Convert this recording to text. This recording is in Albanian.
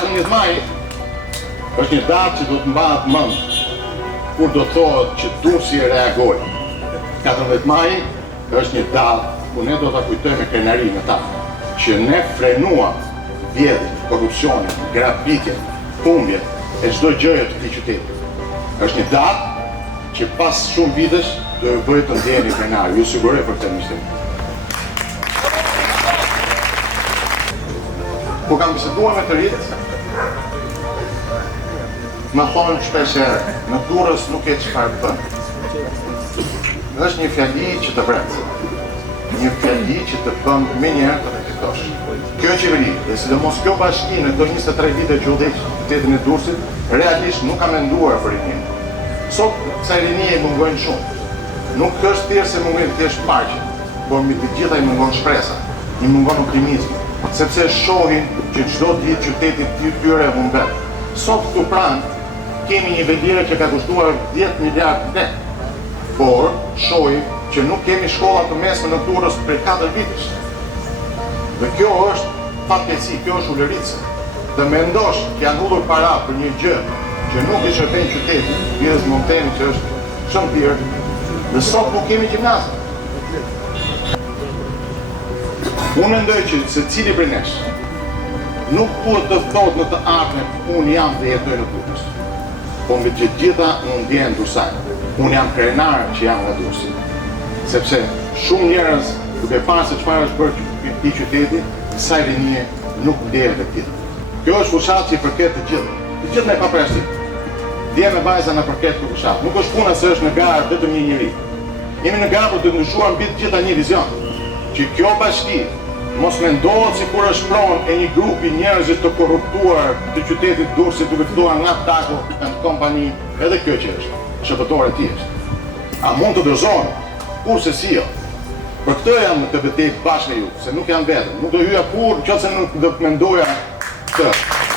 14 maj është një datë që do të mbahet mend kur do thohet që Durrësi reagoi. 14 maj është një datë ku ne do ta kujtojmë me krenari me ta që ne frenuam vjedhjen, korrupsionin, grabitjen, humbjen e çdo gjëje të këtij qyteti. Është një datë që pas shumë vitesh do e bëjë të ndjeni krenari. Ju siguroj për këtë miqtë. Kur kam biseduar me të rit, më thonë shpesh herë, në Durrës nuk e çfarë bën. Është një fjali që të vret. Një fjali që të bën me njëherë të reflektosh. Kjo qeveri, dhe sidomos kjo bashki në këto 23 vite që udhëheq qytetin e Durrësit, realisht nuk ka menduar për rinin. Sot kësaj rinie i mungojnë shumë. Nuk është thjesht se mungojnë thjesht paqe, por mbi të gjitha i mungon shpresa, i mungon optimizmi, sepse shohin që çdo ditë qyteti tyre humbet. Sot këtu pranë kemi një vedire që ka kushtuar 10 miliardë lekë, por shohim që nuk kemi shkolla të mesme në Durrës për 4 vitesh. Dhe kjo është fatkeqësi, kjo është ulëritse. Të mendosh që janë hullur para për një gjë që nuk i shërben qytetit, Virës Monteni që është shumë thirr, dhe sot nuk kemi gjimnazë. Unë mendoj që secili prej nesh nuk duhet të thotë në të ardhmen unë jam dhe jetoj në Durrës. Po mbi të gjitha unë ndjen Durrësaj. Unë jam krenar që jam nga Durrësi. Sepse shumë njerëz duke parë se çfarë është bërë këtij qyteti, kësaj rinie nuk ndjen të tillë. Kjo është fushat që i përket të gjithë me paparësi. Dje me vajza në përket këtë fushat. Nuk është puna se është në garë vetëm një njeri. Jemi në garë për të ndryshuar mbi të gjitha një vizion. Që kjo bashki mos mendohet sikur është pronë e një grupi njerëzish të korruptuar të qytetit Durrësit duke filluar nga Tako and Company, edhe kjo që është shëpëtore ti është. A mund të dorëzohen? Kurse si jo. Për këtë jam në këtë betejë bashkë me ju, se nuk janë vetëm. Nuk do hyja kur, nëse nuk do të mendoja këtë.